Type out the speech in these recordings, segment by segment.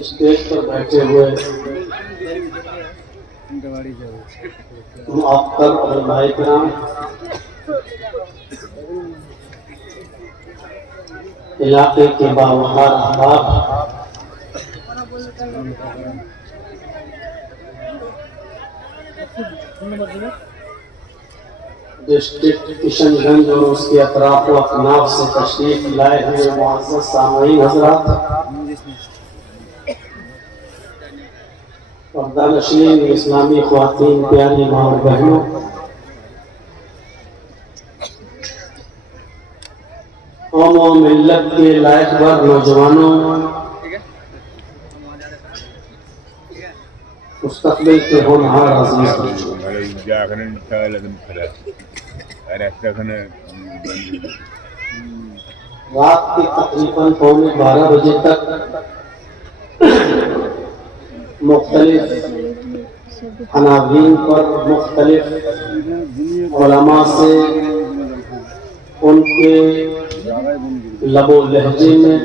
Stage पर बैठे हुए मुअत्तर और भाई कराम, इलाके के बावकार अहबाब, डिस्ट्रिक्ट किशनगंज और उसके अतराफ व अकनाफ से तशरीफ लाए हुए मुअज़्ज़ज़ सामईन हज़रात, पर्दानशीन इस्लामी ख्वातीन, प्यारी माँ और बहनों, कौम व मिल्लत के लायकवर नौजवानों, मुस्तक़बिल के होनहार अज़ीज़, रात के तकरीबन 12:15 बजे तक मुख्तलिफ अनावीन पर मुख्तलिफ उलमा से उनके लबो लहजे में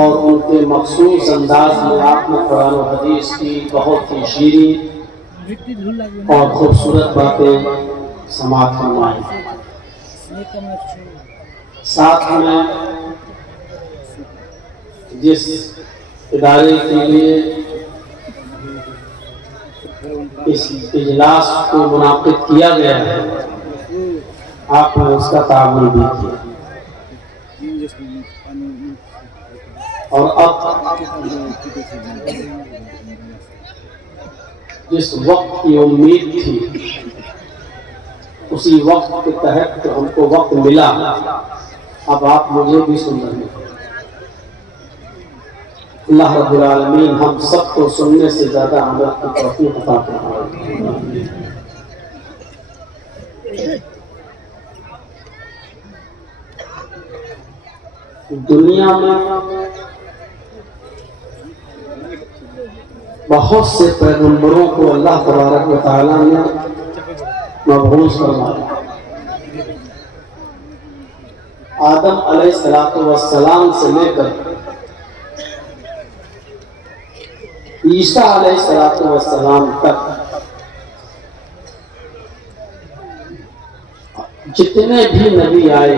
और उनके मखसूस अंदाज में आपने कुरान और हदीस की बहुत ही शीरीन और खूबसूरत बातें समाअत फरमाई। साथ में जिस इदारे के लिए इस इजलास को मुनाकिद किया गया है, आपने उसका तामुल भी किया और अब जिस वक्त की उम्मीद थी उसी वक्त के तहत तो हमको वक्त मिला, अब आप मुझे भी सुन रहे हैं। अल्लाह रब्बुल आलमीन हम सबको सुनने से ज्यादा अमल की तौफीक अता फरमाए। दुनिया में बहुत से पैगंबरों को अल्लाह तबारक व तआला ने मबऊस फरमाया। आदम अलैहिस्सलातु वस्सलाम से लेकर ईसा अलैहिस्सलातु वस्सलाम तक जितने भी नबी आए,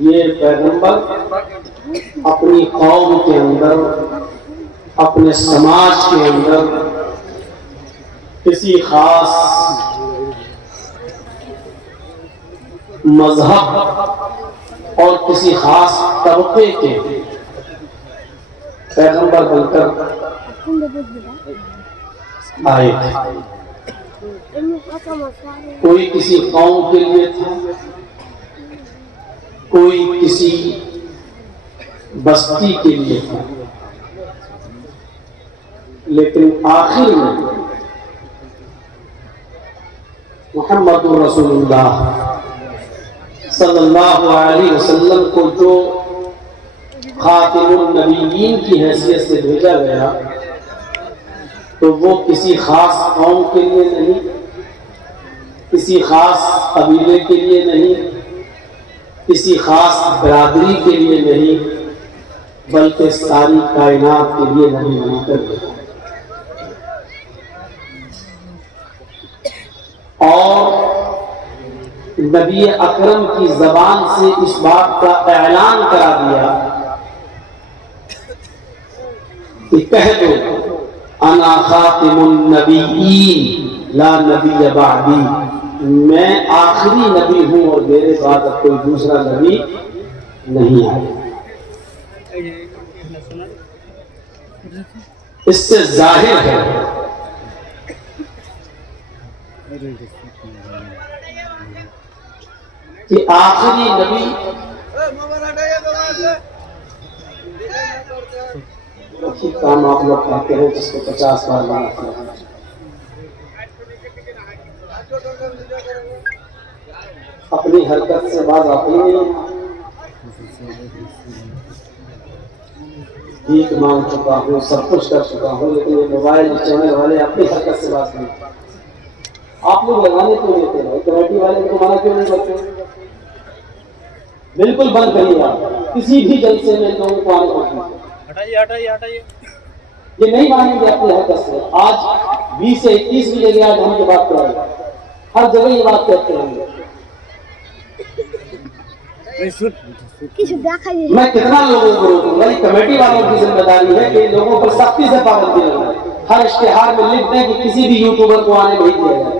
ये पैगंबर अपनी कौम के अंदर, अपने समाज के अंदर किसी खास मजहब और किसी खास तबके के पैगंबर बनकर आए थे। कोई किसी कौम के लिए था, कोई किसी बस्ती के लिए था, लेकिन आखिर में मुहम्मदुर रसूलुल्लाह सल्लल्लाहु अलैहि वसल्लम को जो खातिमुन नबीयीन की हैसियत से भेजा गया, तो वो किसी खास कौम के लिए नहीं, किसी खास कबीले के लिए नहीं, किसी खास बिरादरी के लिए नहीं, बल्कि सारी कायनात के लिए नबी बनाकर भेजा। और नबी अकरम की जबान से इस बात का ऐलान करा दिया कि कह दो अना खातिमुन नबीयीन ला नबी बादी, मैं आखिरी नबी हूं और मेरे बाद अब कोई दूसरा नबी नहीं आया। इससे जाहिर है कि आखिरी नबी काम आप लोग कहते हैं जिसको 50 बार माना किया। अपनी हरकत से बात आती नहीं, भीख मांग चुका हूँ, सब कुछ कर चुका हूँ, लेकिन ये मोबाइल चैनल वाले अपनी हरकत से बात नहीं। आप लोग लगाने क्यों देते हैं? कमेटी वाले को मना क्यों नहीं करते? बिल्कुल बंद करिए आप, किसी भी जलसे में लोगों को आने को हटाइए हटाइए हटाइए। ये नहीं मानेंगे अपनी हरकत से। आज 20 से 21 भी जगह आज हम ये बात करेंगे, हर जगह ये बात कहते हैं। मैं कितना लोगों को रोकूंगा? कमेटी वालों की जिम्मेदारी है कि लोगों पर सख्ती से पाबंदी लगाए। हर इश्तेहार में लिख दें कि किसी भी यूट्यूबर को आने नहीं दिया जाए।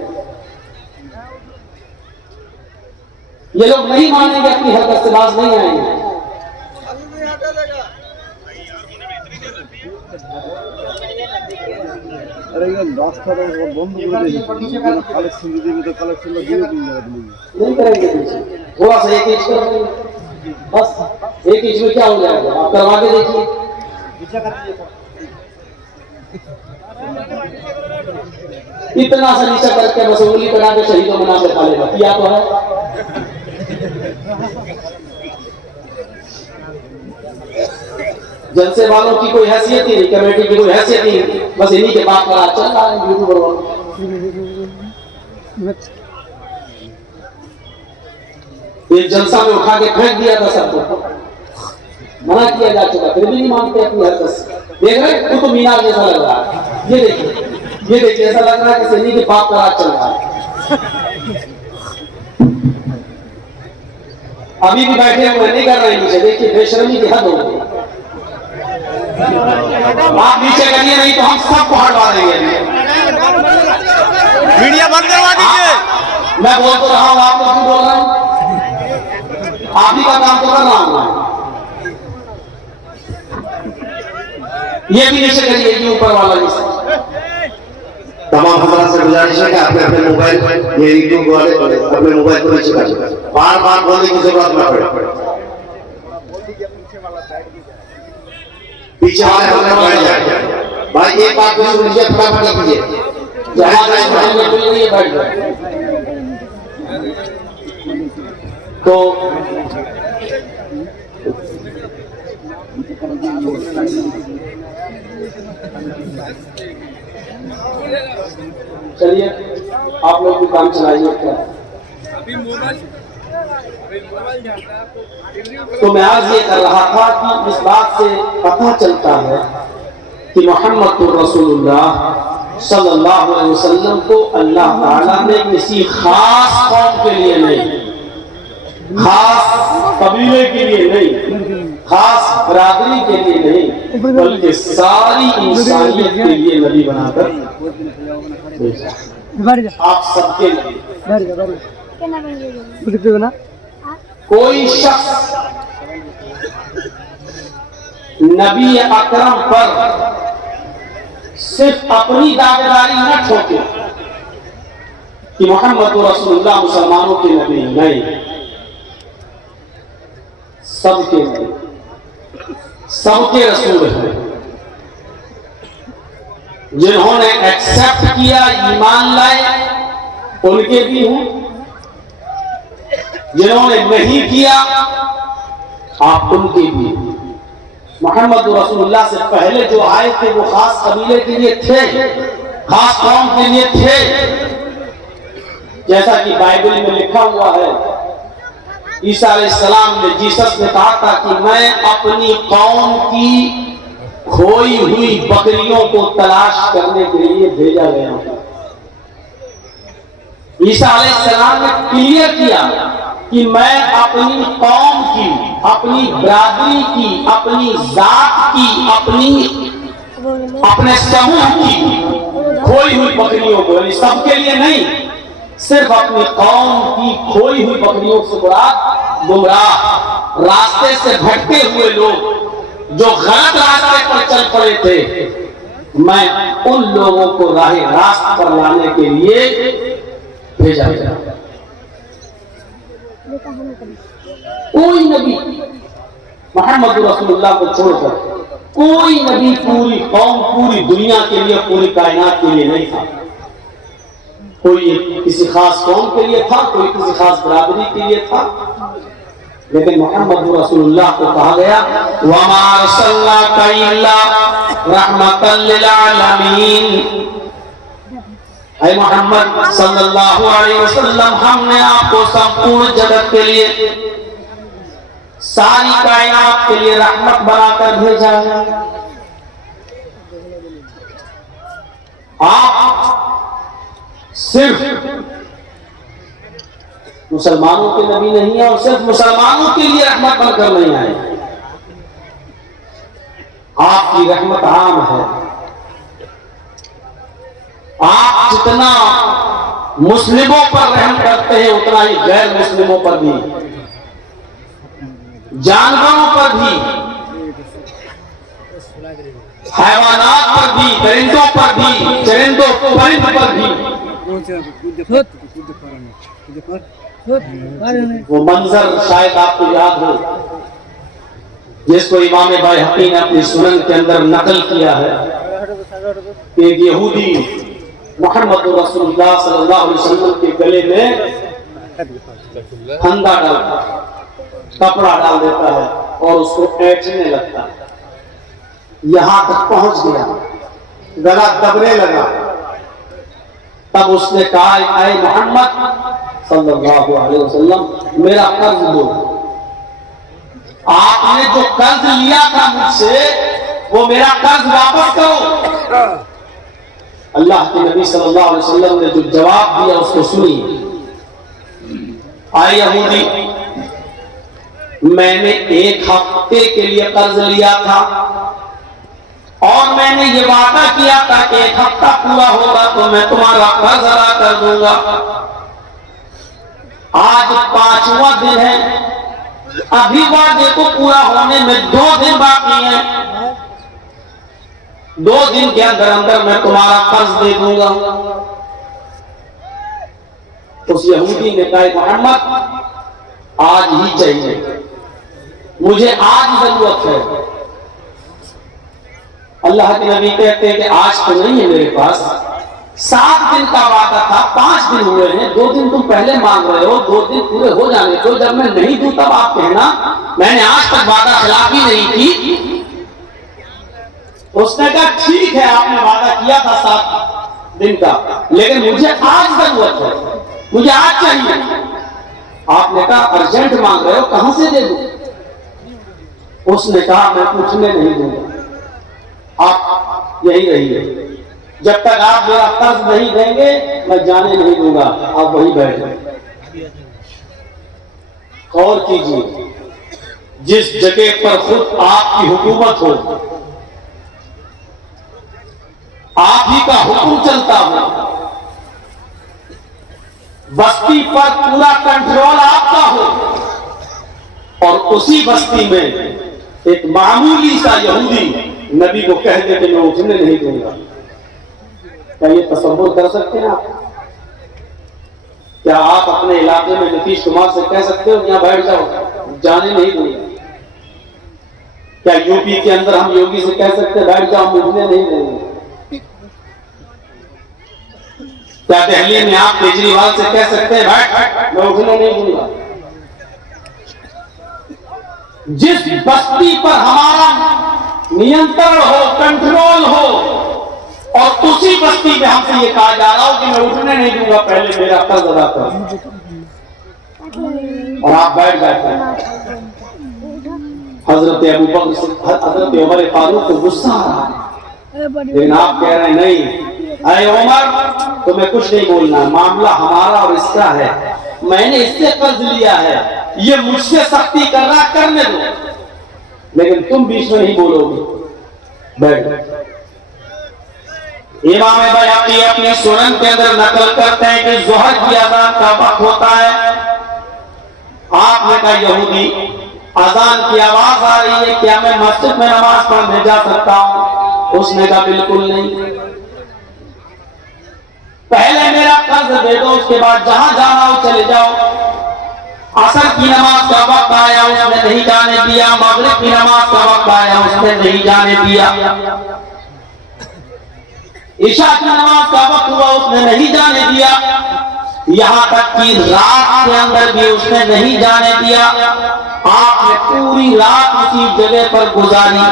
ये लोग नहीं मानेंगे, अपनी हरकत से बाज नहीं आएंगे। अरे ये रास्ता बंद कलेक्शन तो कलेक्शन नहीं करेंगे पीछे, थोड़ा सा एक इंच करेंगे, बस एक इंच में क्या हो जाएगा? आप करवा के देखिए। इतना सा नीचा करके बस उंगली बना के शहीदों बना के खा लेगा, किया तो है। जलसे वालों की कोई हैसियत ही नहीं, कमेटी की कोई हैसियत ही नहीं, बस इन्हीं के बात पर चल रहा है यूट्यूबर वालों। एक जलसा में उठा के फेंक दिया था सबको, मना किया जा चुका, फिर भी नहीं मानते अपनी हरकत से। देख रहे तो मीनार जैसा लग रहा है, ये देखिए ऐसा लग रहा है कि इन्हीं के बात पर आज चल रहा है। अभी भी बैठे हुए नहीं कर रहे नीचे, देखिए बेशर्मी की हद हो गई। आप नीचे करिए, नहीं तो हम सबको हटवा देंगे। मीडिया बंद करवा दीजिए। मैं बोल तो रहा हूँ, आप लोग क्यों बोल रहे हैं? आप ही का काम तो कर रहा हूँ। ये भी नीचे करिए, ये ऊपर वाला नीचे। तमाम हजरात से गुजारिश है कि अपने अपने मोबाइल, ये यूट्यूब वाले अपने मोबाइल को नीचे कर दें, बार बार बोलने की जरूरत ना पड़े। पीछे वाले हमें बैठ जाए भाई, एक बात सुन लीजिए, फटाफट कीजिए। जहाँ बैठ जाए तो चलिए आप लोग भी काम चलाइए। क्या तो मैं आज ये कर रहा था कि इस बात से पता चलता है कि मोहम्मद रसूलुल्लाह सल्लल्लाहु अलैहि वसल्लम को अल्लाह ताला ने किसी खास कौम के लिए नहीं, खास कबीले के लिए नहीं, खास बरादरी के लिए नहीं, बल्कि सारी इंसानियत के लिए नबी बनाकर भेजा। आप सबके लिए। कोई शख्स नबी अकरम पर सिर्फ अपनी दावेदारी न ठोके कि मोहम्मद रसूलुल्लाह मुसलमानों के नबी नहीं, सबके नबी, सबके रसूल हैं। जिन्होंने एक्सेप्ट किया, ईमान लाए, उनके भी हैं। जिन्होंने नहीं किया, आप उनके भी। मोहम्मद रसूलुल्लाह से पहले जो आए थे वो खास कबीले के लिए थे, खास कौम के लिए थे। जैसा कि बाइबल में लिखा हुआ है, ईसा अलैहिस्सलाम ने, जीसस ने कहा था कि मैं अपनी कौम की खोई हुई बकरियों को तलाश करने के लिए भेजा गया हूं। ईसा अलैहिस्सलाम ने क्लियर किया कि मैं अपनी कौम की, अपनी बरादरी की, अपनी जात की, अपने समूह की खोई हुई बकरियों को, सबके लिए नहीं, सिर्फ अपनी कौम की खोई हुई बकरियों से गुमराह, रास्ते से भटके हुए लोग जो गलत रास्ते पर चल पड़े थे, मैं उन लोगों को राह रास्त पर लाने के लिए भेजा गया। कोई नबी मोहम्मद रसूलुल्लाह को छोड़कर कोई नबी पूरी कौम, पूरी दुनिया के लिए, पूरी कायनात के लिए नहीं था। कोई किसी खास कौम के लिए था, कोई किसी खास बरादरी के लिए था, लेकिन मोहम्मद रसूलुल्लाह को कहा गया वमा अरसलनाका इल्ला रहमतल लिल आलमीन। ऐ मोहम्मद सल्लल्लाहु अलैहि वसल्लम, हमने आपको संपूर्ण जगत के लिए, सारी कायनात के लिए रहमत बनाकर भेजा है। आप सिर्फ मुसलमानों के नबी नहीं है और सिर्फ मुसलमानों के लिए रहमत बनकर नहीं आए। आपकी रहमत आम है। आप जितना मुस्लिमों पर रहम करते हैं उतना ही गैर मुस्लिमों पर भी, जानवरों पर भी, हैवानात पर भी, परिंदों पर भी, चरिंदों परिंद पर भी। वो मंजर शायद आपको याद हो जिसको इमाम बैहक़ी ने अपनी सुनन के अंदर नकल किया है। एक यहूदी मोहम्मद रसूलुल्लाह सल्लल्लाहु अलैहि वसल्लम के गले में फंदा डालता, कपड़ा डाल देता है और उसको ऐंठने लगता है। यहां तक पहुंच गया, गला दबने लगा। तब उसने कहा, ऐ मोहम्मद सल्लल्लाहु अलैहि वसल्लम, मेरा कर्ज दो। आपने जो कर्ज लिया था मुझसे, वो मेरा कर्ज वापस करो। अल्लाह के नबी सल्लल्लाहु अलैहि वसल्लम ने जो जवाब दिया उसको सुनिए। आए यहूदी, मैंने एक हफ्ते के लिए कर्ज लिया था और मैंने ये वादा किया था कि एक हफ्ता पूरा होगा तो मैं तुम्हारा कर्ज अदा कर दूंगा। आज 5वां दिन है, अभी वादे को पूरा होने में 2 दिन बाकी हैं। 2 दिन के अंदर अंदर मैं तुम्हारा कर्ज दे दूंगा। उस यहूदी ने कहा, मोहम्मद आज ही चाहिए, मुझे आज जरूरत है। अल्लाह के नबी कहते हैं कि आज तो नहीं है मेरे पास, 7 दिन का वादा था, 5 दिन हुए हैं, 2 दिन तुम पहले मांग रहे हो, 2 दिन पूरे हो जाने तो जब मैं नहीं दूं तब आप कहना मैंने आज तक वादा खिलाफी नहीं की। उसने कहा ठीक है, आपने वादा किया था 7 दिन का, लेकिन मुझे आज जरूरत है, मुझे आज चाहिए। आपने कहा अर्जेंट मांग रहे हो, कहां से दे दूं? उसने कहा मैं पूछने नहीं दूंगा, आप यही रहिए, जब तक आप मेरा कर्ज नहीं देंगे मैं जाने नहीं दूंगा, आप वही बैठ जाए। गौर कीजिए, जिस जगह पर खुद आपकी हुकूमत हो, आप ही का हुक्म चलता हो, बस्ती पर पूरा कंट्रोल आपका हो, और उसी बस्ती में एक मामूली सा यहूदी नबी को कह दे कि मैं उठने नहीं दूंगा, क्या ये तसव्वुर कर सकते हैं आप? क्या आप अपने इलाके में नीतीश कुमार से कह सकते हो यहां बैठ जाओ, जाने नहीं दूंगा? क्या यूपी के अंदर हम योगी से कह सकते हैं बैठ जाओ, उठने नहीं देंगे? क्या दिल्ली में आप केजरीवाल से कह सकते हैं बैठ, मैं उठने नहीं दूंगा? जिस बस्ती पर हमारा नियंत्रण हो, कंट्रोल हो, और उसी बस्ती में हमसे ये कहा जा रहा हो कि मैं उठने नहीं दूंगा, पहले मेरा कर्ज अदा कर, और आप बैठ जाते हैं। हजरत अबू बकर से हजरत उमर फारूक को गुस्सा आ रहा है, लेकिन आप कह रहे हैं नहीं, अरे उमर तुम्हें कुछ नहीं बोलना, मामला हमारा और इसका है, मैंने इससे कर्ज लिया है, ये मुझसे सख्ती कर रहा, करने दो, लेकिन तुम बीच में नहीं बोलोगे, बैठ। इमाम बैहक़ी अपनी सुनन के अंदर नकल करते हैं कि ज़ोहर की अज़ान का वक्त होता है, आपने कहा यहूदी अज़ान की आवाज आ रही है, क्या मैं मस्जिद में नमाज पढ़ने जा सकता हूं? उसने कहा बिल्कुल नहीं, पहले मेरा कर्ज दे दो, उसके बाद जहां जाना हो चले जाओ। असर की नमाज का वक्त आया, उसने नहीं जाने दिया, मगरिब की नमाज का वक्त आया, उसने नहीं जाने दिया, ईशा की नमाज का वक्त हुआ, उसने नहीं जाने दिया, यहां तक कि रात के अंदर भी उसने नहीं जाने दिया। आपने पूरी रात उसी जगह पर गुजारी,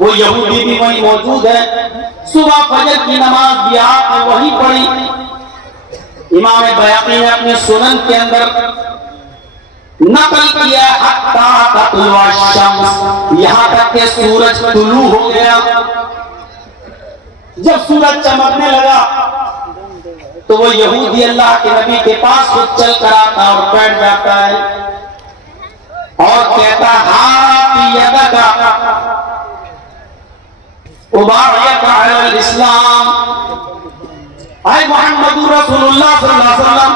वो यहूदी भी वहीं मौजूद है, सुबह फजर की नमाज भी आपने वहीं पढ़ी। इमाम बैहक़ी ने अपने सुनन के अंदर नकल किया हत्ता ततलुअ शम्स, यहां तक कि सूरज तुलू हो गया। जब सूरज चमकने लगा तो वो यहूदी अल्लाह के नबी के पास खुद चल कर आता और बैठ जाता है और कहता हाथी यदका उबायका अलल इस्लाम, आए मुहम्मदुर रसूलुल्लाह सल्लल्लाहु अलैहि वसल्लम,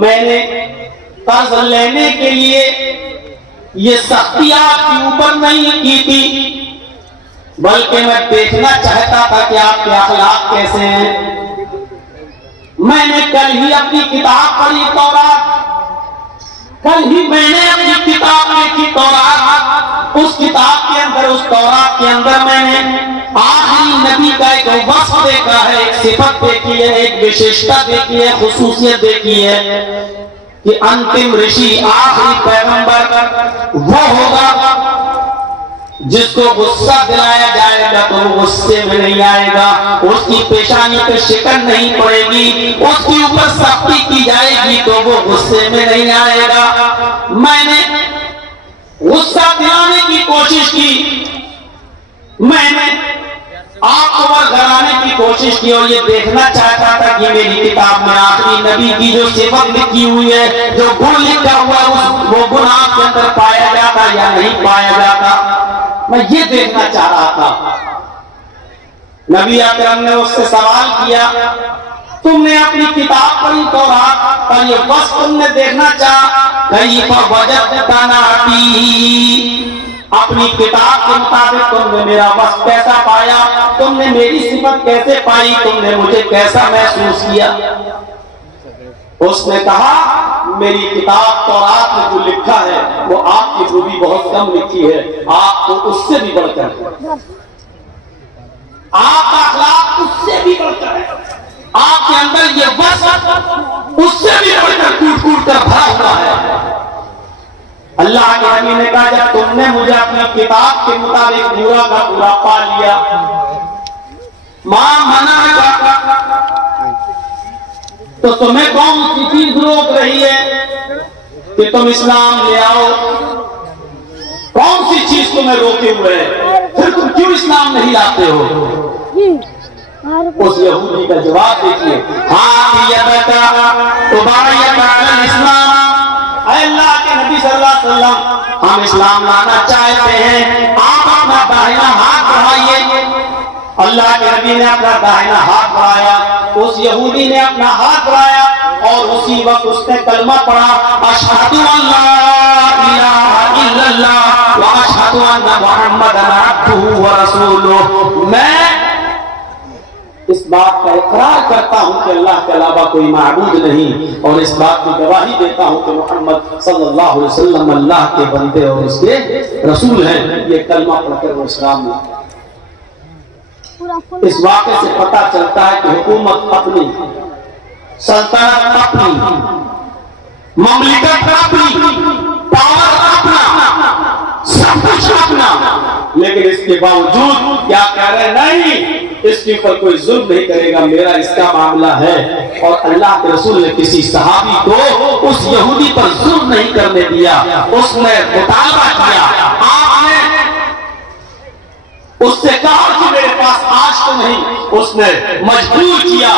मैंने कर्ज लेने के लिए ये सख्ती आपके ऊपर नहीं की थी, बल्कि मैं देखना चाहता था कि आपके अखलाक कैसे हैं। मैंने कल ही अपनी किताब पढ़ी तौरात, कल ही मैंने अपनी किताब लिखी तौरात, उस किताब के अंदर, उस तौरात के अंदर मैंने आखिरी नबी का एक वस्फ देखा है, एक सिफत देखी है, एक विशेषता देखी है, खुसूसियत देखी है कि अंतिम ऋषि आखिरी पैगंबर वो होगा जिसको गुस्सा दिलाया जाएगा तो वो गुस्से में नहीं आएगा, उसकी पेशानी पे शिकन नहीं पड़ेगी, उसके ऊपर सख्ती की जाएगी तो वो गुस्से में नहीं आएगा। मैंने गुस्सा दिलाने की कोशिश की, मैंने आपको घराने की कोशिश की और ये देखना चाहता था कि मेरी किताब में आखिरी नबी की जो सिफत लिखी हुई है, जो गुण लिखा हुआ है, वो गुण आपके अंदर पाया जाता या नहीं पाया जाता, मैं ये देखना चाह रहा था। नबी अकरम ने उससे सवाल किया, तुमने अपनी किताब पढ़ी तौरात पर ये बस तुमने देखना चाहा, कईफ़ वजदता नाती, अपनी किताब के मुताबिक तुमने मेरा बस कैसा पाया, तुमने मेरी सिफत कैसे पाई, तुमने मुझे कैसा महसूस किया? उसने कहा मेरी किताब तौरात में जो लिखा है वो आपकी खूबी बहुत कम लिखी है, आपको उससे भी बढ़कर आपका अखलाक उससे भी बढ़कर है, आपके अंदर ये वस्फ उससे भी बढ़कर कूट कूट कर भरा हुआ है। अल्लाह के नबी ने कहा, जब तुमने मुझे अपनी किताब के मुताबिक पूरा का पूरा पा लिया, मां मना तो तुम्हें कौन सी चीज रोक रही है कि तुम इस्लाम ले आओ? कौन सी चीज तुम्हें रोके हुए है? फिर तुम क्यों इस्लाम नहीं लाते हो? उस यहूदी का जवाब देखिए, इस्लाम, अल्लाह के नबी सल्लल्लाहु अलैहि वसल्लम, हम इस्लाम लाना चाहते हैं, आप अपना दाहिना हाथ बढ़ाइए। अल्लाह के नबी ने अपना दाहिना हाथ बढ़ाया, उस यहूदी ने अपना हाथ बढ़ाया और उसी वक्त उसने कलमा पढ़ा, अशहदु अल्ला इलाहा इल्लल्लाह व अशहदु अन्ना मुहम्मदन अब्दुहु व रसूलुहु। मैं इस बात का इकरार करता हूं कि अल्लाह के अलावा कोई माबूद नहीं, और इस बात की गवाही देता हूं कि मोहम्मद सल्लल्लाहु अलैहि वसल्लम अल्लाह के बंदे और उसके रसूल हैं। ये कलमा पढ़कर वो इस्लाम में। इस वाक़े से पता चलता है कि हुकूमत अपनी, सल्तनत अपनी, ममलिकत अपनी, पावर अपना, सब कुछ अपना, लेकिन इसके बावजूद क्या कह रहे? नहीं, इसके ऊपर कोई जुल्म नहीं करेगा, मेरा इसका मामला है। और अल्लाह के रसूल ने किसी सहाबी को उस यहूदी पर जुल्म नहीं करने दिया, उसने मुतालबा किया, आपने उससे कहा कि मेरे पास आज तो नहीं, उसने मजबूर किया,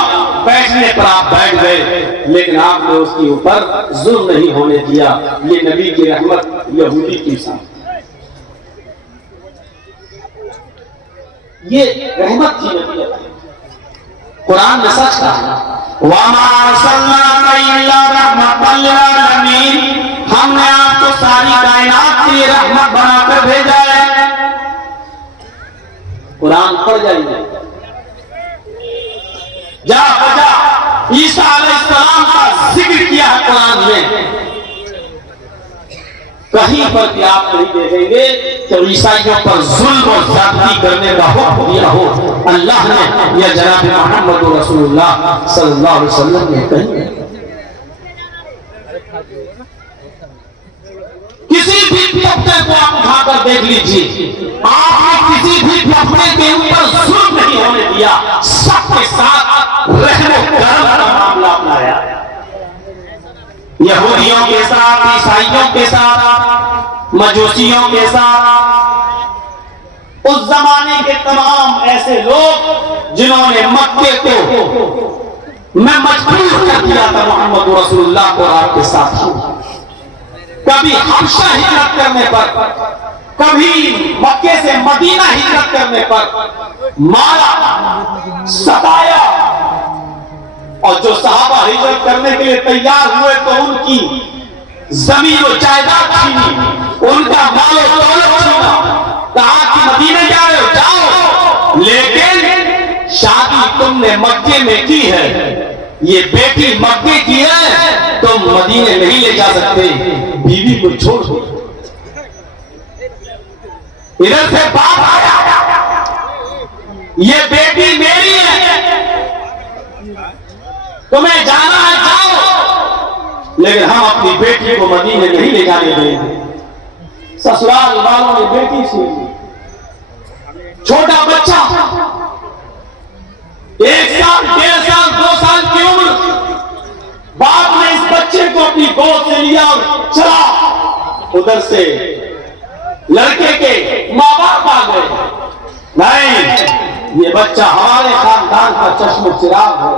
बैठने पर आप बैठ गए, लेकिन आपने उसके ऊपर जुल्म नहीं होने दिया। ये नबी की रहमत यहूदी के साथ, ये रहमत की नबी है। कुरान में सच कहा, वमा अरसलनाका इल्ला रहमतल लिल आलमीन, हमने आपको सारी कायनात की रहमत बनाकर भेजा है। कुरान पढ़ जाइए, जा बजा ईसा अलैहिस्सलाम का जिक्र किया है कुरान में, कहीं पर भी आप नहीं देखेंगे तो ईसाइयों पर जुल्म और ज्यादती करने का हुक्म दिया हो अल्लाह ने या जनाब मोहम्मद रसूलुल्लाह सल्लल्लाहु अलैहि वसल्लम ने कही। किसी भी तबके को आप उठाकर देख लीजिए, आपने किसी भी तबके के ऊपर जुल्म नहीं होने दिया, सबके साथ रहने का मामला अपनाया। यहूदियों के साथ, ईसाइयों के साथ, मजूसियों के साथ, उस जमाने के तमाम ऐसे लोग जिन्होंने मक्के को मैं मजबूर कर दिया था मोहम्मद रसूलुल्लाह को आपके साथ। कभी हबशा हिजरत करने पर, कभी मक्के से मदीना हिजरत करने पर मारा, सताया, और जो सहाबा हिजरत करने के लिए तैयार हुए तो उनकी जमीन और जायदाद छीनी, उनका माल और दौलत छीना, कहा कि मदीने जा रहे हो जाओ, लेकिन शादी तुमने मक्के में की है, ये बेटी मक्के की है, तुम मदीने नहीं ले जा सकते, बीवी को छोड़ दो। इधर से बाप आया, ये बेटी मेरी है, तुम्हें जाना है जाओ, लेकिन हम अपनी बेटी को मदीने नहीं ले जाने देंगे। ससुराल वालों ने बेटी छीन ली, छोटा बच्चा 1 साल, 1.5 साल, 2 साल की उम्र, बाप ने इस बच्चे को अपनी गोद से लिया और चला। उधर से लड़के के माँ बाप आ गए, नहीं, ये बच्चा हमारे खानदान का चश्म चिराग है,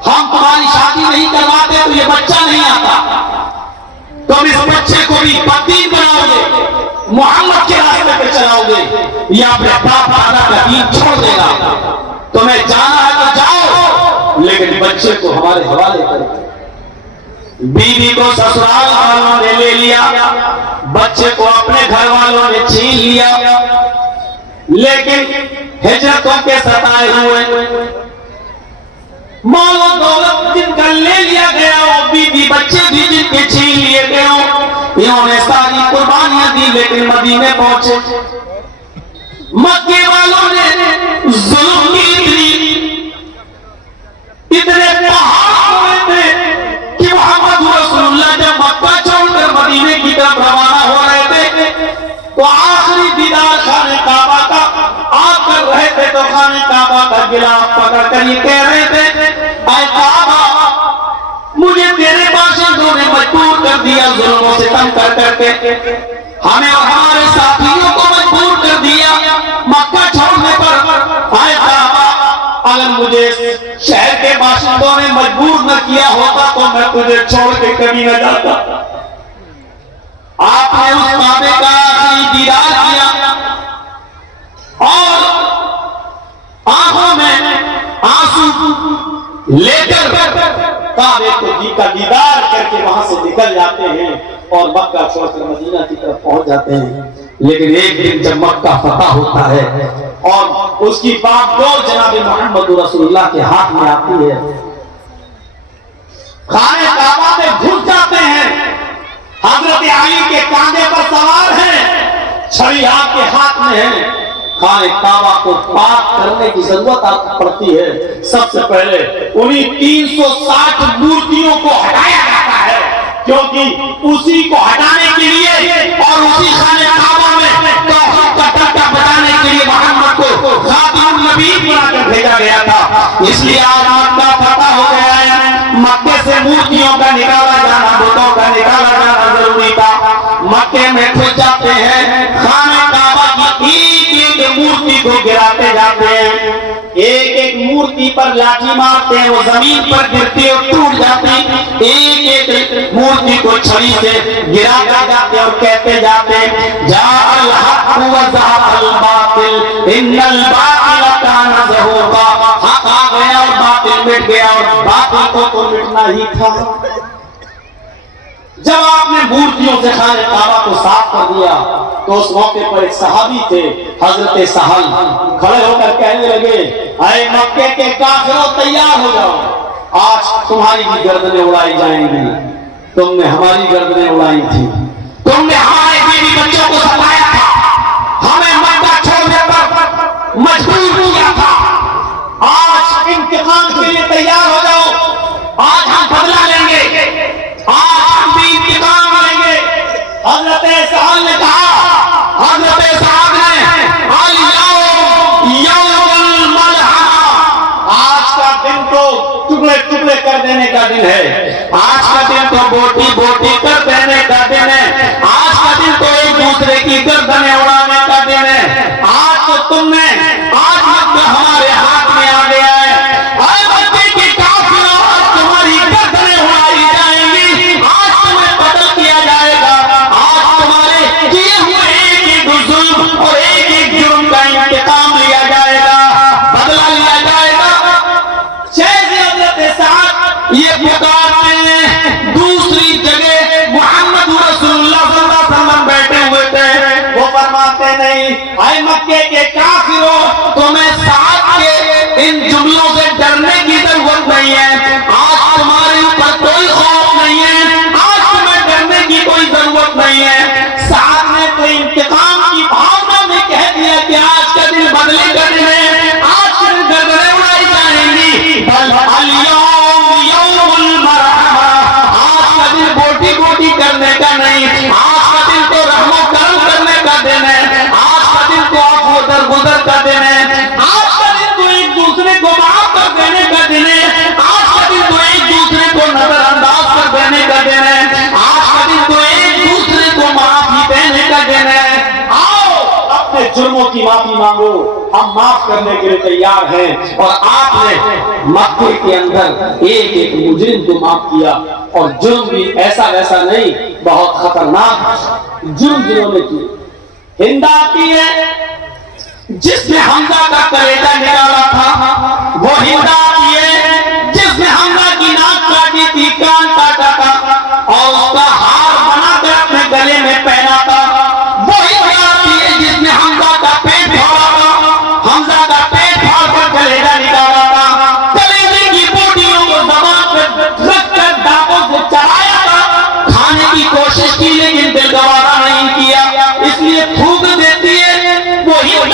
हम तुम्हारी शादी नहीं करवाते तो ये बच्चा नहीं आता, तुम इस बच्चे को भी बदीन बनाओगे, मोहम्मद के रास्ते पे चलाओगे, या अपने बाप दादा का दीन छोड़ देगा। तुम्हें जाना है तो जाओ, लेकिन बच्चे को हमारे हवाले करो। बीवी को ससुराल वालों ने ले लिया, बच्चे को अपने घर वालों ने छीन लिया, लेकिन हिजरतों के सताए हुए माल और दौलत जिनका ले लिया गया, वो बीवी बच्चे भी जिनके छीन लिए गए हो, इन्होंने सारी कुर्बानियां दी, लेकिन मदीने पहुंचे। मक्के वालों ने जुल्म की इतने पहाड़ हुए थे कि मोहम्मद रसूलुल्लाह जब मक्का छोड़कर मदीने की तरफ रवाना हो रहे थे तो आखिरी दीदार खाने काबा का आप कर रहे थे तो खाने काबा का गिलाफ पकड़ कर ये कह रहे थे, ऐ काबा मुझे तेरे बाशिंदों ने मजबूर कर दिया, जुल्मों से तंग कर करके हमें और हमारे साथियों को मजबूर कर दिया मक्का छोड़ने पर। ऐ काबा अगर मुझे शहर के बाशिंदों ने मजबूर न किया होता तो मैं तुझे छोड़ के कभी न जाता। आपने उस काबे का आखिरी दीदार किया और आंखों में आंसू लेकर काबे का दीदार करके वहां से निकल जाते हैं और मक्का छोड़कर मदीना की तरफ पहुंच जाते हैं। लेकिन एक दिन जब मक्का फतह होता है और उसकी बागडोर जनाब मोहम्मद रसूलुल्लाह के हाथ में आती है, खाने काबा में घुस जाते हैं, हजरत अली के कांधे पर सवार हैं, छड़ी आपके हाथ में है। खाने काबा को पाक करने की जरूरत आपको पड़ती है। सबसे पहले उन्हीं 360 मूर्तियों को हटाया जाता है, क्योंकि उसी को हटाने के लिए और उसी खाने काबा में कट्टा बचाने के लिए मोहम्मद को खातिमुन नबी बनाकर भेजा गया था। इसलिए आज मक्का फतह हो गया है, मक्के से मूर्तियों का निकाला जाना, बुतों का निकाला जाना जरूरी था। मक्के में घुस जाते हैं, खाने काबा की एक एक मूर्ति को गिराते जाते हैं, एक एक मूर्ति पर लाठी मारते हैं, वो जमीन पर गिरती और टूट जाती। एक एक मूर्ति को छड़ी से गिराते जाते और कहते जाते जाअल हक़ व ज़हक़ल बातिल इन्नल बातिल काना ज़हूक़ा। हक आ गया और बातिल मिट गया और बातिल को तो मिटना ही था। जब आपने मूर्तियों से खाने काबा को साफ कर दिया तो उस मौके पर एक सहाबी थे हजरत सहल, खड़े होकर कहने लगे, अरे मक्के के काफिरों तैयार हो जाओ, आज तुम्हारी भी गर्दनें उड़ाई जाएंगी। तुमने हमारी गर्दनें उड़ाई थी, तुमने हमारे बीवी बच्चों को सताया था, हमें मक्का छोड़ने पर मजबूर किया था। आज इंतकाम के लिए तैयार हो जाओ, आज हम बदला लेंगे, आज हम भी इंतकाम लेंगे। हजरत सहल ने कहा, हजरत साहब ने आज का दिन तो टुकड़े टुकड़े कर देने का दिन है, आज का दिन तो बोटी बोटी कर देने का दिन है, आज का दिन तो एक दूसरे की गर्दनें उड़ाने का दिन है। आज तो तुमने आज मक्का हमारे हाथ में आ गया है, मक्के की काफिरों तुम्हारी गर्दनें उड़ाई जाएंगी, आज तुम्हें कत्ल किया जाएगा, आज तुम्हारे किए हुए एक एक जुल्म और एक एक जुर्म का इंतकाम लिया जाएगा, बदला लिया जाएगा। ये पुकारते हैं। दूसरी जगह मोहम्मद रसूलुल्लाह सल्लल्लाहु अलैहि वसल्लम बैठे हुए थे, वो फरमाते नहीं, ऐ मक्के के काफिरों तुम्हें साथ के इन जुमलों से डरने की जरूरत नहीं है, आज तुम्हारे ऊपर कोई खौफ नहीं है, आज तुम्हें डरने की कोई जरूरत नहीं है। साथ में तो इंतकाम की भावना में कह दिया कि आज का दिन बदले का दिन है, आज का दिन गर्दनें उड़ाई जाएंगी, बोटी बोटी करने का नहीं, आज का दिन तो रहमो करम करने का दिन है, आज का दिन तो आप दरगुजर का दिन है, आज का दिन तो एक दूसरे को माफ कर देने का दिन है, आज का दिन तो एक दूसरे को नजरअंदाज कर देने का दिन है, आज का दिन तो एक दूसरे को माफी देने का दिन है। आओ अपने जुर्मों की माफी मांगो, हम माफ करने के लिए तैयार हैं। और आपने मक्के के अंदर एक एक मुजरिम को माफ किया, और जुर्म भी ऐसा वैसा नहीं, बहुत खतरनाक जुर्म जिन्होंने किए। हिंद आती है जिसने हमजा का कलेजा निकाला था, वो हिंद आती है जिसने हमजा की नाक काटी थी, कान काटा था और उसका हार बनाकर अपने गले में पहना था, वो हिंद आती है जिसने हमजा का पेट फाड़ा था, हमजा का पेट फाड़ कर कलेजा निकाला था, कलेजे की बोटियों को दबा कर रखकर दांतों से चढ़ाया था, खाने की कोशिश की लेकिन दिल गवारा नहीं किया, इसलिए थूक देती है वो हिंद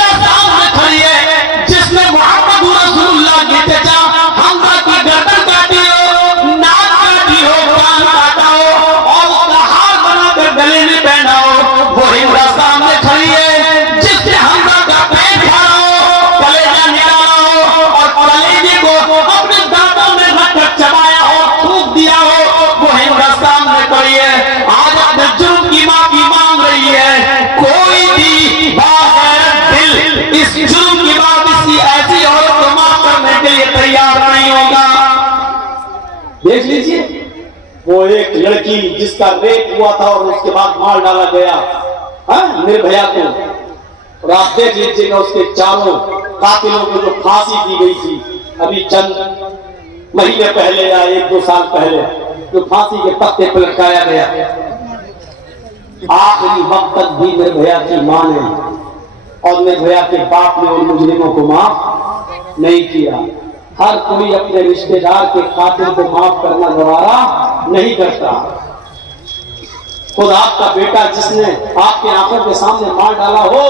देख लीजिए, वो एक लड़की जिसका रेप हुआ था और उसके बाद मार डाला गया निर्भया को, और आप देख लीजिएगा उसके चारों कातिलों को जो फांसी दी गई थी अभी चंद महीने पहले या 1-2 साल पहले, जो फांसी के पत्ते पर लटकाया गया, आखिरी वक्त तक भी निर्भया की मां ने और निर्भया के बाप ने उन मुजरिमों को माफ नहीं किया। हर कोई अपने रिश्तेदार के कातिल को माफ करना गवारा नहीं करता। खुद आपका बेटा जिसने आपके आंखों के सामने मार डाला हो,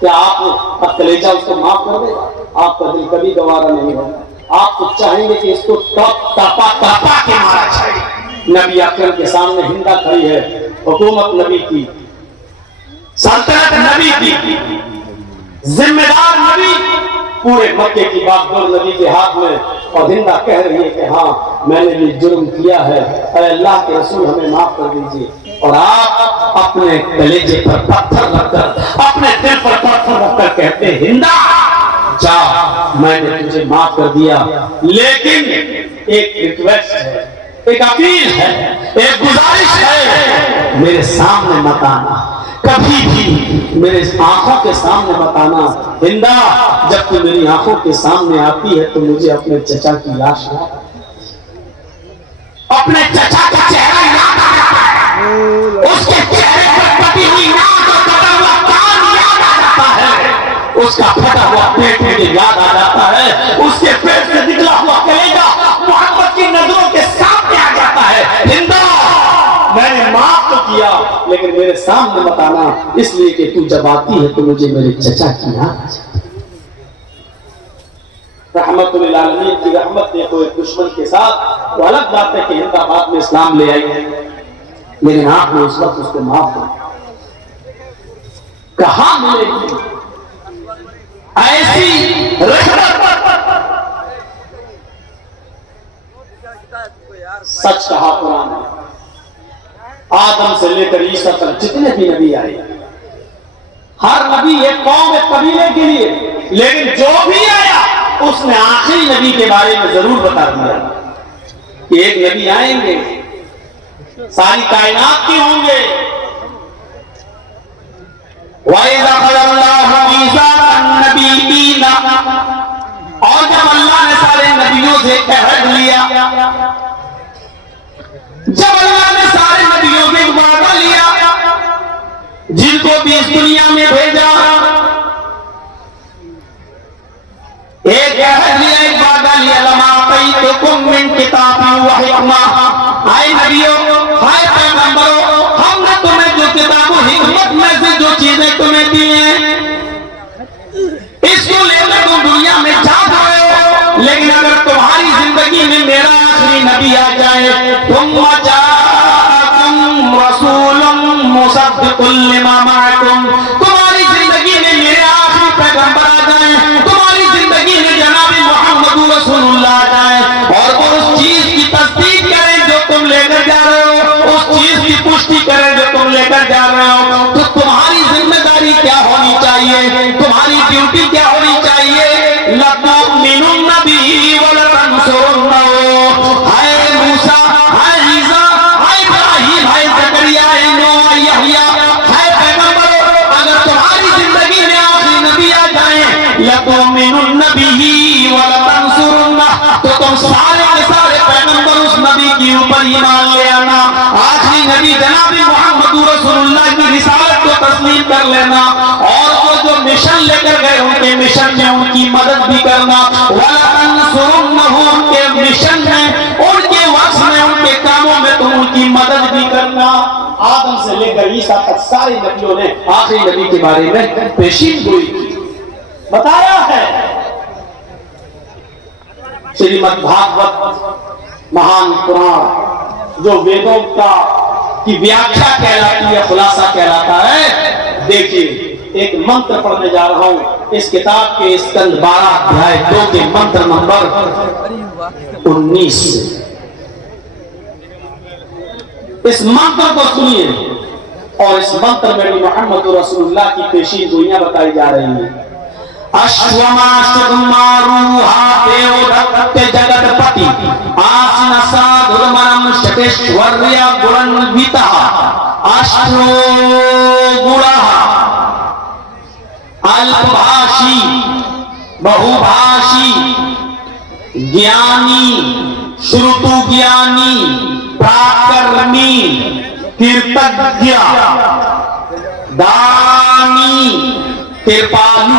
क्या आप कलेजा उसको माफ कर देगा? आपका दिल कभी गवारा नहीं होगा। आप तो चाहेंगे कि इसको तपा के मारा जाए। नबी अकरम के सामने हिंदा खड़ी है, हुकूमत नबी की, सल्तनत नबी की, जिम्मेदार नबी, पूरे मक्के की बागडोर नबी के हाथ में, और हिंदा कह रही है कि हाँ मैंने भी जुर्म किया है, अरे अल्लाह के रसूल हमें माफ कर दीजिए। और आप अपने कलेजे पर पत्थर रखकर, अपने दिल पर पत्थर रखकर कहते हैं हिंदा जा मैंने तुझे माफ कर दिया, लेकिन एक रिक्वेस्ट है, एक अपील है, एक गुजारिश है, मेरे सामने मत आना, कभी भी मेरे आंखों के सामने मत आना। हिंदा जब तू मेरी आंखों के सामने आती है तो मुझे अपने चचा की लाश याद, अपने चचा का चेहरा याद आ जाता है, उसके चेहरे पर कटी हुई नाक और कटा हुआ कान याद आ जाता है, उसका फटा हुआ पेट मुझे याद आ जाता है, उसके पेट से निकला हुआ कलेजा मोहब्बत की नजरों के सामने आ जाता है। हिंदा मैंने माफ तो किया, लेकिन मेरे सामने मत आना, इसलिए कि तू जब आती है तो मुझे मेरे चचा की याद आ जाती है। रहमतुल आलमीन की रहमत देखो एक दुश्मन के साथ, वो अलग बात है कि हिंदा बाद में इस्लाम ले आई है, लेकिन आपने उस वक्त उसको माफ किया। कहां मिलेगी ऐसी रहमत? सच कहा कुरान ने, आदम से लेकर ईसा तक जितने भी नबी आए, हर नबी एक कौम एक कबीले के लिए, लेकिन जो भी आया उसने आखिरी नबी के बारे में जरूर बता दिया कि एक नबी आएंगे, सारी कायनात के होंगे। और जब अल्लाह ने सारे नबियों से अहद लिया, जब अल्लाह ने सारे नबियों से वादा लिया, जिनको भी इस दुनिया में भेजा, एक अहद लिया, एक वादा लिया, लमा तैतुकुम मिन किताबिन व हिकमा, आए नबियों, हाय पैगंबरों, हमने तुम्हें जो किताब व हिकमत में से जो चीजें तुम्हें दी हैं, इसको लेकर तुम दुनिया में जा रहे हो, लेकिन अगर तुम्हारी जिंदगी में मेरा आखिरी नबी आ जाए, तुम तुम्हारी जिंदगी में मेरे आखिरी पैगंबर आ जाए, तुम्हारी जिंदगी में जनाबी मोहम्मद रसूलुल्लाह आ जाए, और वो उस चीज की तस्दीक करें जो तुम लेकर जा रहे हो, उस चीज की पुष्टि करें जो तुम लेकर जा रहे हो, तो तुम्हारी जिम्मेदारी क्या होनी चाहिए, तुम्हारी ड्यूटी क्या होनी चाहिए? लतुमिनुन बिही व लतंसुरुन्नहु। हाय मूसा, हाय ईसा, हाय इब्राहीम, हाय जकरिया, हाय नूह, हाय यहया, हाय पैगंबरों, अगर तुम्हारी जिंदगी में आखिरी नबी आ जाए, लतुमिनुन बिही व लतंसुरुन्नहु, तो तुम सारे के सारे पैगंबर उस नबी के ऊपर ईमान ले आना, आखिरी नबी जनाबी मोहम्मद रसूलुल्लाह की रिसालत को तस्लीम कर लेना, और वो जो मिशन लेकर गए उनके मिशन में उनकी मदद भी करना, उनके मिशन में, उनके वक्त में, उनके कामों में तुम उनकी मदद भी करना। आदम से लेकर ईसा तक सारे नबियों ने आखिरी नबी के बारे में पेशीन गोई की, बताया है। श्रीमद् भागवत महान पुराण जो वेदों का की व्याख्या कहलाती है, खुलासा कहलाता है। देखिए एक मंत्र पढ़ने जा रहा हूं इस किताब के स्कंद 12 अध्याय 2 के मंत्र नंबर 19। इस मंत्र को सुनिए, और इस मंत्र में भी मोहम्मद रसूलुल्लाह की पेशीन गोइयां बताई जा रही हैं। अश्वमा शुमारूहा देवदत्त जगतपति आसन षटैश्वर्य गुणान्वितः अष्टो गुणः अल्पभाषी बहुभाषी ज्ञानी श्रुतु ज्ञानी प्राकर्मी कृतज्ञ दानी कृपालु।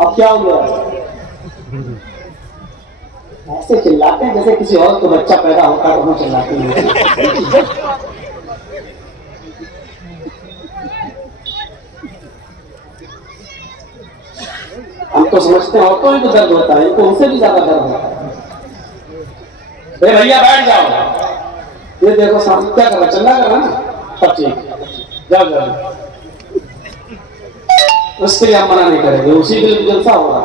अब क्या हुआ? ऐसे चिल्लाते हैं जैसे किसी और को बच्चा पैदा होता है तो हम चिल्लाते हैं। हम तो समझते हैं औरतों ही को दर्द होता है, इनको उनसे भी ज्यादा दर्द होता है। भैया बैठ जाओ, ये देखो सामने क्या कर रहा है, चंदा कर रहा है ना, सब ठीक, जाओ जाओ। उसके लिए हम मना नहीं करेंगे, उसी के लिए जलसा होगा।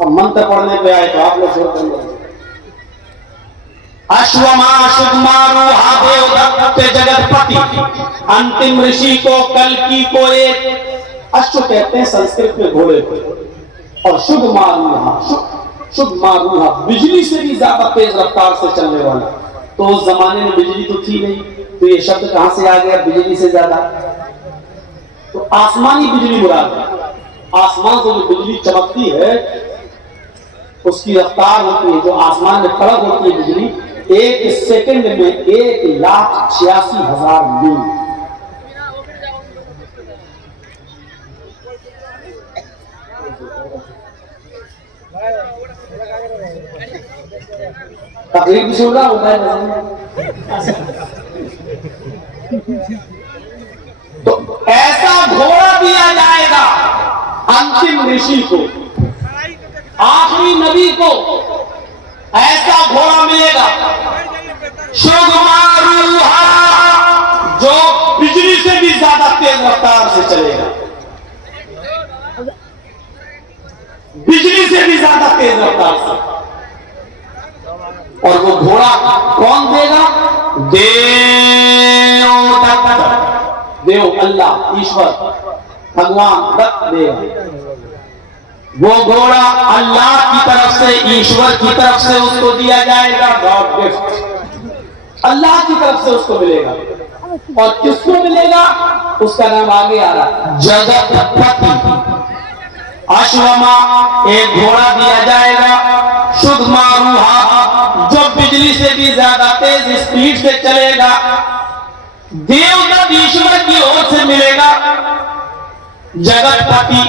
अब मंत्र पढ़ने पे आए तो आप लोग जोर देंगे। अश्वमा सुगमारूहा देवदत्त जगतपति, अंतिम ऋषि को कल्कि को एक अश्व कहते हैं संस्कृत में घोड़े को, और शुगमारूहा बिजली से भी ज्यादा तेज रफ्तार से चलने वाला। तो उस जमाने में बिजली तो थी नहीं, तो ये शब्द कहां से आ गया बिजली से ज्यादा? तो आसमानी बिजली मुराद है। आसमान से जो बिजली चमकती है उसकी रफ्तार होती है, जो आसमान में कड़क होती है बिजली, 1 सेकंड में 1,86,000 मील। तकलीफ भी सुन रहा होता है। तो ऐसा घोड़ा दिया जाएगा अंतिम ऋषि को, आखिरी नबी को ऐसा घोड़ा मिलेगा शुगमारूहा, जो बिजली से भी ज्यादा तेज रफ्तार से चलेगा, बिजली से भी ज्यादा तेज रफ्तार से। और वो घोड़ा कौन देगा? देव अल्लाह ईश्वर भगवान दत्त देगा। वो घोड़ा अल्लाह की तरफ से, ईश्वर की तरफ से उसको दिया जाएगा, गॉड गिफ्ट, अल्लाह की तरफ से उसको मिलेगा। और किसको मिलेगा उसका नाम आगे आ रहा, जगतपति। अश्वमा एक घोड़ा दिया जाएगा, शुगमारूहा जो बिजली से भी ज्यादा तेज स्पीड से चलेगा, देवदत्त ईश्वर की ओर से मिलेगा। जगतपति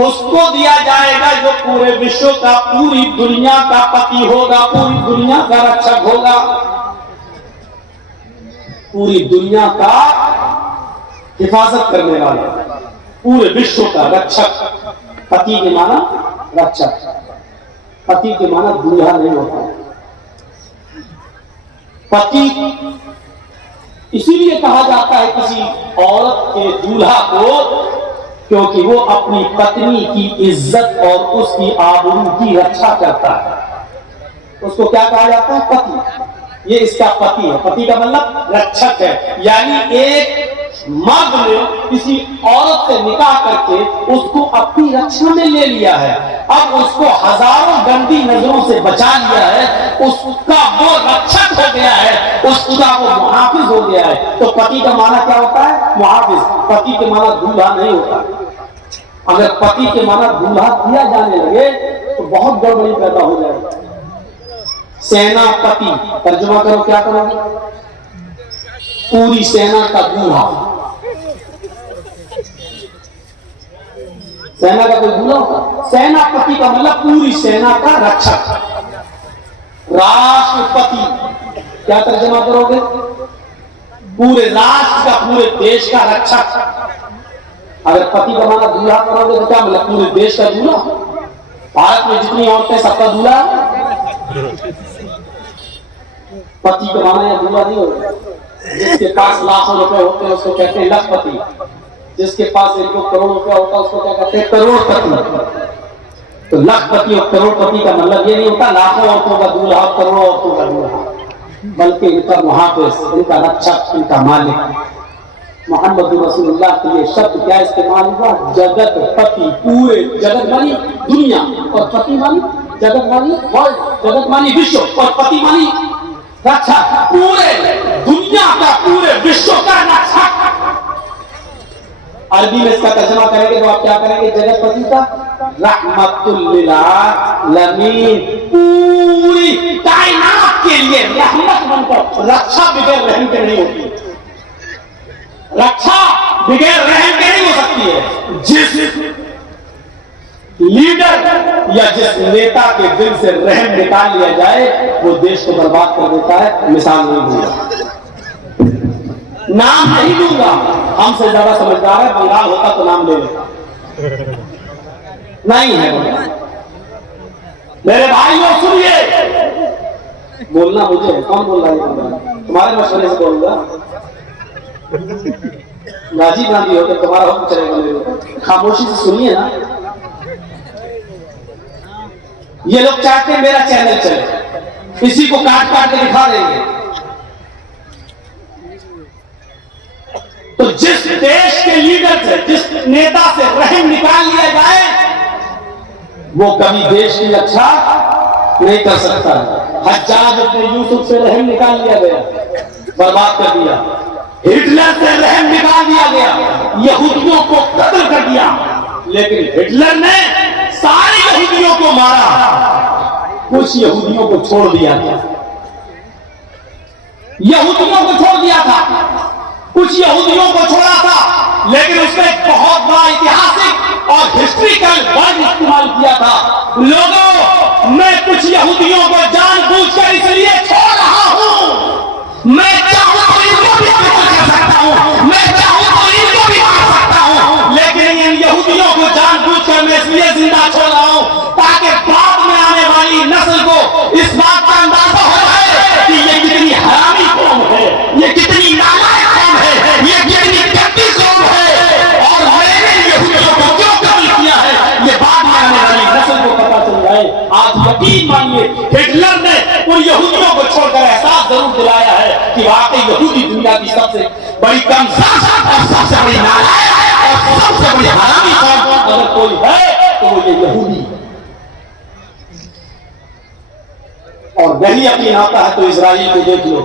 उसको दिया जाएगा जो पूरे विश्व का, पूरी दुनिया का पति होगा, पूरी दुनिया का रक्षक होगा, पूरी दुनिया का हिफाजत करने वाला, पूरे विश्व का रक्षक। पति के माना रक्षक, पति के माना दूल्हा नहीं होता। पति इसीलिए कहा जाता है किसी औरत के दूल्हा को, क्योंकि वो अपनी पत्नी की इज्जत और उसकी आबरू की रक्षा करता है। उसको क्या कहा जाता है? पति। ये इसका पति है। पति का मतलब रक्षक है। यानी एक मर्द ने किसी औरत से निकाह करके उसको अपनी रक्षा में ले लिया है, अब उसको हजारों गंदी नजरों से बचा लिया है, उसका वो रक्षक हो गया है, उसका वो मुहाफिज हो गया है। तो पति का माना क्या होता है? मुहाफिज। पति के माना दूल्हा नहीं होता। अगर पति के माना दूल्हा दिया जाने लगे तो बहुत गड़बड़ी पैदा हो जाएगी। सेनापति, तर्जुमा करो, क्या करोगे? पूरी सेना का दूल्हा। सेना का कोई दूल्हा होता? सेनापति का मतलब पूरी सेना का रक्षक। राष्ट्रपति, क्या तर्जुमा करोगे? पूरे राष्ट्र का, पूरे देश का रक्षक। अगर पति का माना दूल्हा करोगे तो क्या मतलब? पूरे देश का दूल्हा। भारत में जितनी औरतें सबका दूल्हा है। पति का माना या दूल्हा नहीं होगा। जिसके पास लाखों रुपए होते हैं उसको कहते हैं लखपति, जिसके पास 1-2 करोड़ रुपया होता है उसको क्या कहते हैं? करोड़पति। तो लखपति और करोड़पति का मतलब ये नहीं होता लाखों औरतों का दूल्हा, करोड़ों औरतों का दूल्हा, बल्कि इनका मुहाफिज, इनका रक्षक, इनका मालिक। मोहम्मद रसूलुल्लाह के लिए शब्द क्या इस्तेमाल हुआ? जगत पति, पूरे जगत मानी दुनिया, और पति मानी जगत मानी वर्ल्ड, जगत मानी विश्व, और पति मानी रक्षा। पूरे दुनिया का, पूरे विश्व का रक्षा। अरबी में इसका तर्जुमा करेंगे तो आप क्या करेंगे? जगतपति का रहमतुल लिल आलमीन, पूरी कायनात के लिए रहमत बनकर। रक्षा बगैर रहम के नहीं होती, रक्षा बगैर रहम के नहीं हो सकती है। जिस लीडर या जिस नेता के दिल से रहम निकाल लिया जाए वो देश को बर्बाद कर देता है। मिसाल नहीं दूंगा, नाम नहीं दूंगा, हमसे ज्यादा समझदार है, बंगाल होता तो नाम ले लेता, नहीं है। मेरे भाइयों सुनिए, बोलना मुझे, कौन बोल रहा है? तुम्हारे मशवरे से बोलूंगा। राजीव गांधी होते तुम्हारा हुक्म चलेगा मेरे, खामोशी से सुनिए ना। ये लोग चाहते हैं मेरा चैनल चले, इसी को काट काट के दिखा देंगे। तो जिस देश के लीडर से, जिस नेता से रहम निकाल लिया जाए वो कभी देश की रक्षा नहीं कर सकता। हज्जाज अपने यूसुफ से रहम निकाल लिया गया, बर्बाद कर दिया। हिटलर से रहम निकाल दिया गया, यहूदियों को कत्ल कर दिया। लेकिन हिटलर ने सारे यहूदियों को मारा, कुछ यहूदियों को छोड़ दिया था। यहूदियों को छोड़ दिया था, कुछ यहूदियों को छोड़ा था। लेकिन उसने एक बहुत बड़ा ऐतिहासिक और हिस्ट्रिकल वर्ड इस्तेमाल किया था। लोगों, मैं कुछ यहूदियों को जानबूझकर इसलिए छोड़ रहा हूं, मैं चाहूं तो इनको भी कर सकता हूं, मैं चाहूं तो इनको भी मार सकता हूं, लेकिन इन यहूदियों को जानबूझकर मैं इसलिए जिंदा छोड़ रहा हूं ताकि बाद में आने वाली नस्ल को इस बात का अंदाजा हो जाए कि ये कितनी हरामी कौम है, ये कितनी नालायक कौम है, ये कितनी गंदी कौम है, और मैंने यहूदियों को क्यों कत्ल किया है, ये बाद में आने वाली नस्ल को पता चल जाए। आज यकीन मानिए, हिटलर ने उन यहूदियों को छोड़कर एहसास जरूर दिलाया है कि वाकई यहूदी दुनिया की सबसे बड़ी कमजोर और सबसे बड़ी नालायक और सबसे बड़ी हरामी कौम अगर कोई है तो वो ये यहूदी। और नहीं यकीन आता है तो इजराइल को देख लो,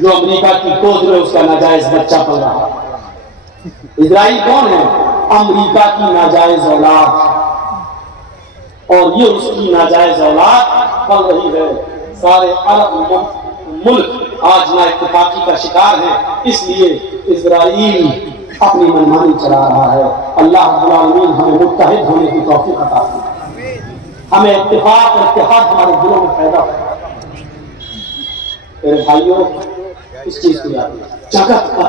जो अमेरिका की गोद में उसका नाजायज बच्चा पल रहा है। इजराइल कौन है? अमेरिका की नाजायज औलाद, और ये उसकी नाजायज औलाद पल रही है। सारे अरब मुल्क आज ना इत्तेफाकी का शिकार है, इसलिए इजराइल अपनी मनमानी चला रहा है। अल्लाह रब्बुल आलमीन हमें मुत्तहिद होने की तौफीक अता फरमाए, हमें इत्तेफाक और इत्तेहाद हमारे दिलों में पैदा हो। मेरे भाइयों, इस चीज को याद रखिए, जगत का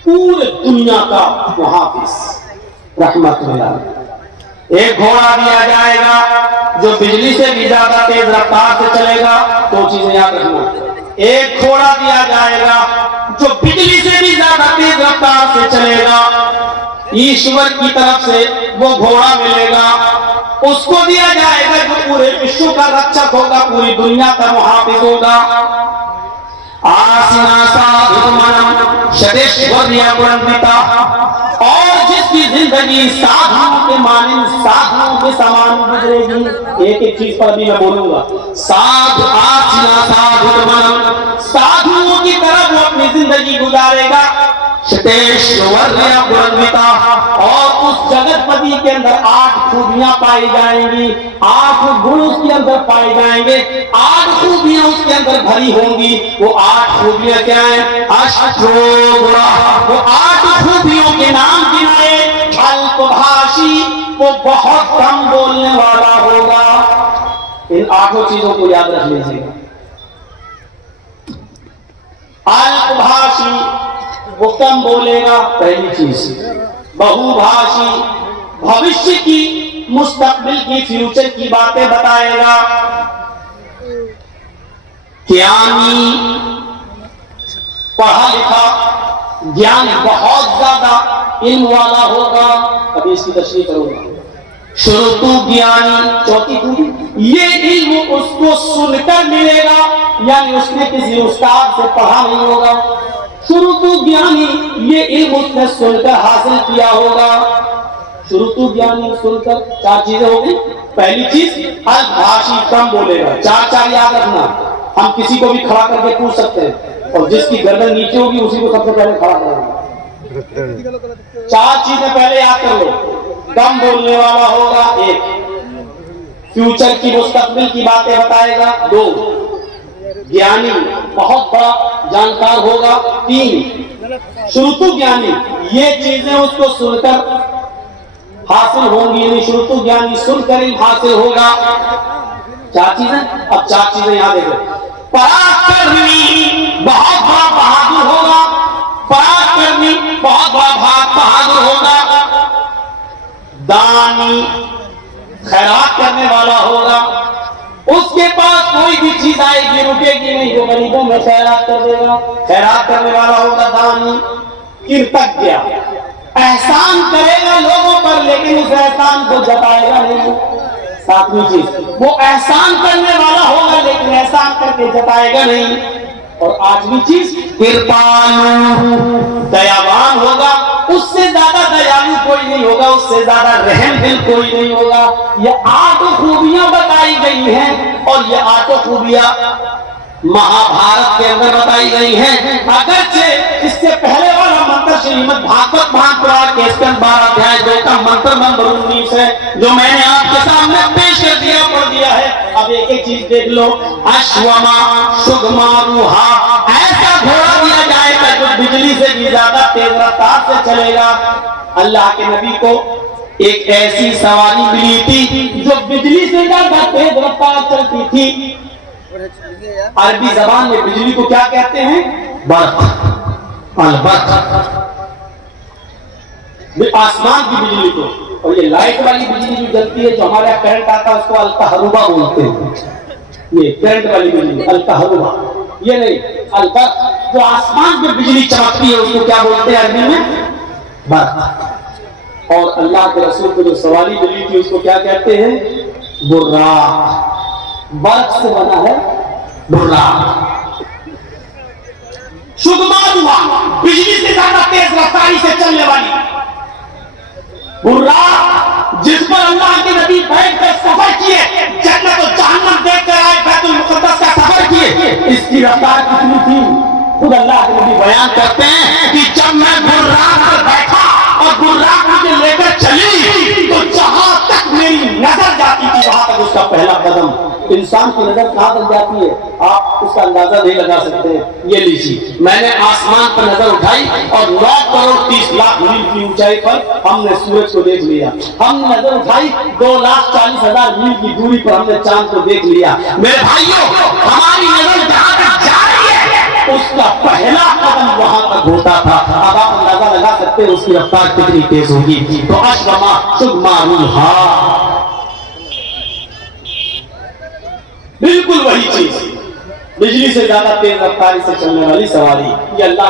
पूरे दुनिया का मुहाफिज रहमत मिला। एक घोड़ा दिया जाएगा जो बिजली से भी ज्यादा तेज रफ्तार से चलेगा। दो चीजें याद रखना, एक घोड़ा दिया जाएगा जो बिजली से भी ज्यादा तेज रफ्तार से चलेगा। ईश्वर की तरफ से वो घोड़ा मिलेगा, उसको दिया जाएगा जो पूरे विश्व का रक्षक होगा, पूरी दुनिया का मुहाफिज होगा। आसिना साधुमनम शतेश्वर्या पुरंदिता, और जिसकी जिंदगी साधुओं के मानिंद, साधुओं के समान गुजरेगी। एक एक चीज पर भी मैं बोलूंगा। साधु आसिना साधुमनम, साधुओं की तरफ वो अपनी जिंदगी गुजारेगा। शतेश्वर्या पुरंदिता, और उस जगतपति के अंदर 8 खूबियां पाई जाएंगी, 8 गुण उसके अंदर पाए जाएंगे, 8 खूबियां उसके अंदर भरी होंगी। वो 8 खूबियां क्या है? अष्टो गुणा, वो 8 खूबियों के नाम गिनाए। अल्पभाषी, वो बहुत कम बोलने वाला होगा। इन 8 चीजों को याद रख लीजिएगा। अल्पभाषी, वो कम बोलेगा, पहली चीज। बहुभाषी, भविष्य की, मुस्तकबिल की, फ्यूचर की बातें बताएगा। ज्ञानी, पढ़ा लिखा, ज्ञान बहुत ज्यादा इल्म वाला होगा। अभी इसकी तशरीह करूंगा। श्रोतु ज्ञानी, चौथी खूबी, ये इल्म उसको सुनकर मिलेगा, यानी उसने किसी उस्ताद से पढ़ा नहीं होगा। शुरू तो ज्ञानी ये इल्म उसने सुनकर हासिल किया होगा। शुरू तो ज्ञानी सुनकर 4 चीजें होगी। पहली चीज अल्पभाषी कम बोलेगा। 4 याद रखना। हम किसी को भी खड़ा करके पूछ सकते हैं और जिसकी गर्दन नीचे होगी उसी को सबसे पहले खड़ा करेंगे। 4 चीजें पहले याद कर लो। कम बोलने वाला होगा 1, फ्यूचर की मुस्तकबिल की बातें बताएगा 2, ज्ञानी बहुत बड़ा जानकार होगा 3, श्रुतु ज्ञानी ये चीजें उसको सुनकर हासिल होंगी, यानी श्रुतु ज्ञानी सुनकर ही हासिल होगा। 4 चीजें। अब 4 चीजें यहां देखो। पराक्रमी बहुत बड़ा बहादुर होगा। पराक्रमी बहुत बड़ा बहादुर होगा। दानी खैरात करने वाला होगा। उसके पास कोई भी चीज आएगी रुकेगी नहीं, वो गरीबों में खैरात कर देगा। खैरात करने वाला होगा दानी। कृतज्ञ एहसान करेगा लोगों पर लेकिन उस एहसान को जताएगा नहीं। 7वीं चीज वो एहसान करने वाला होगा लेकिन एहसान करके जताएगा नहीं। और 8वीं चीज कृपालु दयावान होगा। उससे ज्यादा दयालु कोई नहीं होगा, उससे ज्यादा रहम दिल कोई नहीं होगा। ये 8 खूबियां बताई गई हैं और ये 8 खूबियां महाभारत के अंदर बताई गई हैं। अगरचे इससे पहले वाला मंत्र श्रीमद् भागवत महापुराण के 12 अध्याय 2 का मंत्र नंबर 19 है जो मैंने आपके सामने पेश कर दिया, पढ़ दिया है। अब एक चीज देख लो। अश्वमा सुगमारूहा ऐसा घोड़ा दिया जाएगा जो बिजली से भी ज्यादा तेज रफ्तार से चलेगा। अल्लाह के नबी को एक ऐसी सवारी मिली थी जो बिजली से ज्यादा तेज रफ्तार चलती थी। अरबी जबान में बिजली को क्या कहते हैं? बर्क, अलबर्क, आसमान की बिजली को। और ये लाइट वाली बिजली जो जलती है, जो हमारे करंट आता है, उसको अलकहरुबा बोलते हैं। ये करंट वाली बिजली अलकहरुबा, ये नहीं अलबर्क। जो आसमान में बिजली चमकती है उसको क्या बोलते हैं अरबी में? बर्क। और अल्लाह के रसूल को जो सवारी मिली थी उसको क्या कहते हैं? बुर्राक। बर्क से बना है बुर्राक। शुगमारुहा बिजली से ज्यादा तेज रफ्तारी से चलने वाली बुर्राक, जिस पर अल्लाह के नबी बैठकर सफर किए, जन्नत और जहन्नम देखकर आए, बैतुल मुक़द्दस का सफर किए। इसकी रफ्तार कितनी थी? खुद अल्लाह के नबी बयान करते हैं कि जब मैं बुर्राक पर बैठा और बुर्राक मुझे लेकर चली तो जहां तक मेरी नजर जाती थी वहां तक उसका पहला कदम। इंसान की नजर कहां तक जाती है आप उसका अंदाजा नहीं लगा सकते। ये लीजिए, मैंने आसमान पर नजर उठाई और 9 करोड़ 30 लाख मील की ऊंचाई पर हमने सूरज को देख लिया। हमने नजर उठाई 2,40,000 मील की दूरी पर हमने चांद को देख लिया। मेरे भाइयों, हमारी नजर जहां तक जा रही है उसका पहला कदम वहां तक होता था। अब आप अंदाजा लगा सकते हैं उसकी रफ्तार कितनी तेज होगी। तो अश्वमा सुगमारूहा बिल्कुल वही चीज, बिजली से ज्यादा तेज रफ्तारी से चलने वाली सवारी। ये अल्लाह